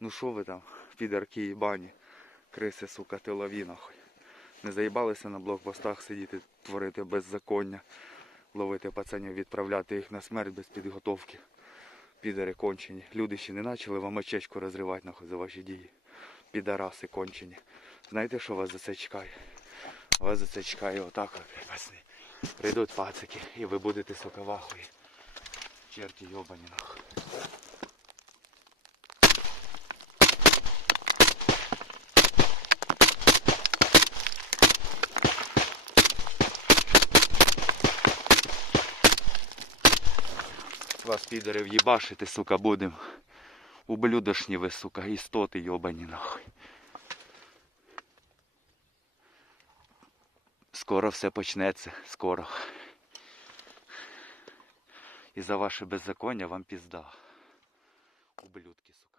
Ну що ви там, підарки і бані, криси, сука, тилові нахуй. Не заїбалися на блокпостах сидіти, творити беззаконня, ловити пацанів, відправляти їх на смерть без підготовки. Підари кончені. Люди ще не почали вам очечку розривати нахуй за ваші дії. Підараси кончені. Знаєте, що вас за це чекає? Вас за це чекає отак от. Прийдуть пацики і ви будете сука в ахуї. Черті йобані нахуй. Вас підери в'їбашити, сука, будем. Ублюдошні ви, сука, істоти йобані нахуй. Скоро все почнеться, скоро. І за ваше беззаконня вам пізда. Ублюдки, сука.